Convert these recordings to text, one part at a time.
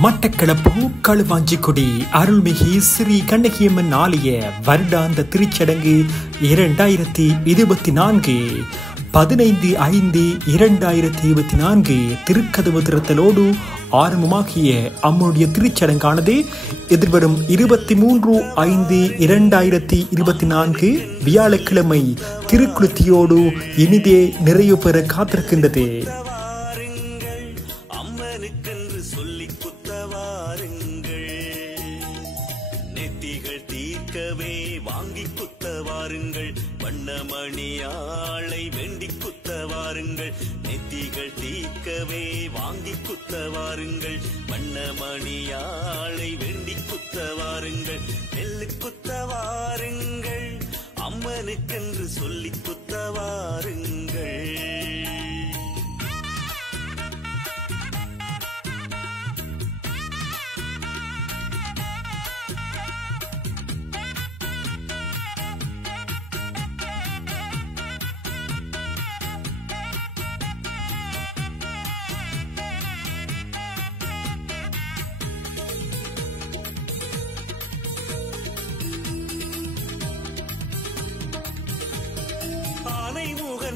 மட்டக்களப்பு களுவாஞ்சிக்குடி அருள்மிகு ஸ்ரீ கண்ணகியம்மன் ஆலய வருடாந்த திருச்சடங்கு 2024 15/5/2024 திருக்கதவு திறத்தலோடு ஆரம்பமாகிய அம்மனுடைய திருச்சடங்கானது எதிர்வரும் 23/5/2024 வியாழக்கிழமை திருக்குளுத்தியோடு இனிதே நிறைவு பெற காத்திருக்கின்றது. தீர்க்கவே வாங்கி குத்தவாருங்கள், வண்ணமணியாளை வேண்டி குத்தவாருங்கள். நெத்திகள் தீர்க்கவே வாங்கி குத்தவாருங்கள், வண்ணமணியாளை வேண்டி குத்தவாருங்கள். நெல்லு குத்தவாருங்கள், அம்மனுக்கென்று சொல்லி குத்தவாருங்கள்.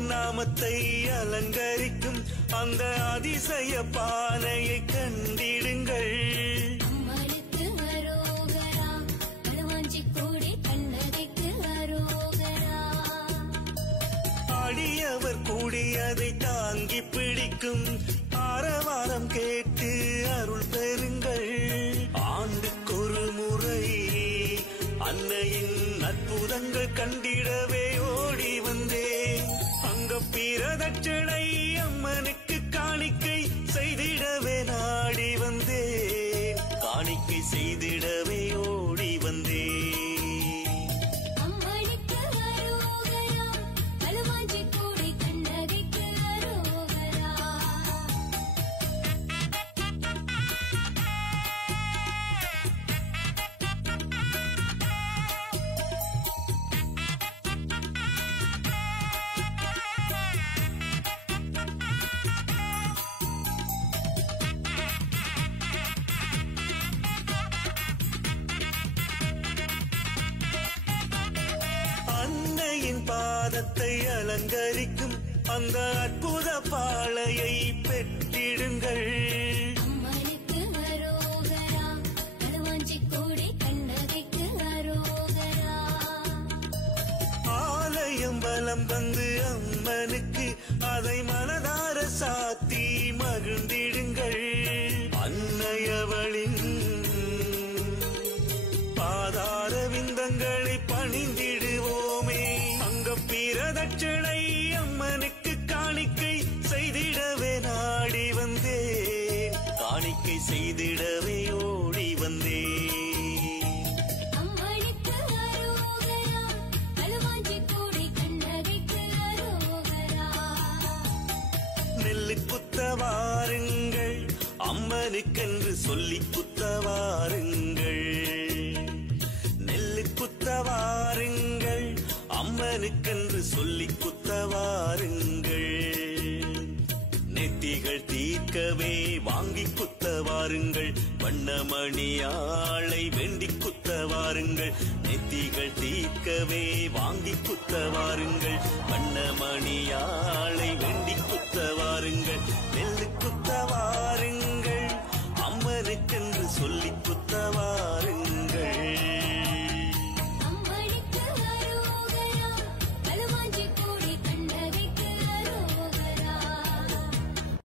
நாமத்தை அலங்கரிக்கும் அந்த அதிசய பானையை கண்டிடுங்கள். அடியவர் கூடியதை தாங்கி பிடிக்கும் ஆரவாரம் கேட்டு அருள் பெறுங்கள். ஆண்டுக்கொரு முறை அன்னையின் அற்புதங்கள் கண்டிடவே ஓடி வந்தேன். பிரதட்சணை அம்மனுக்கு காணிக்கை செய்திடவே நாடி வந்தேன். காணிக்கை செய்திடவே ஓடி வந்தேன். பாதத்தை அலங்கரிக்கும் அந்த அற்புத பாளையை பெற்றிடுங்கள். ஆலயம் பலம் வந்து அம்மனுக்கு அதை மனதார சாத்தி மகிழ்ந்திடுங்கள். அன்னையவளின் பாதார விந்தங்களை பணிந்திடுவோமே. பிரதட்சணை அம்மனுக்கு காணிக்கை செய்திடவே நாடி வந்தேன். காணிக்கை செய்திடவே ஓடி வந்தேன். நெல்லு குத்தவாருங்கள், அம்மனுக்கென்று சொல்லி குத்தவாருங்கள். நெல்லு குத்தவாருங்கள், அம்மனுக்கென்று சொல்லி குத்தவாருங்கள். நெத்திகள் தீர்க்கவே வாங்கி குத்தவாருங்கள், வண்ணமணியாளை வேண்டி குத்தவாருங்கள். நெத்திகள் தீர்க்கவே வாங்கி குத்தவாருங்கள், வண்ணமணியாளை வேண்டி குத்தவாருங்கள். நெல்லு குத்தவாருங்கள், அம்மனுக்கென்று சொல்லி குத்தவாருங்கள்.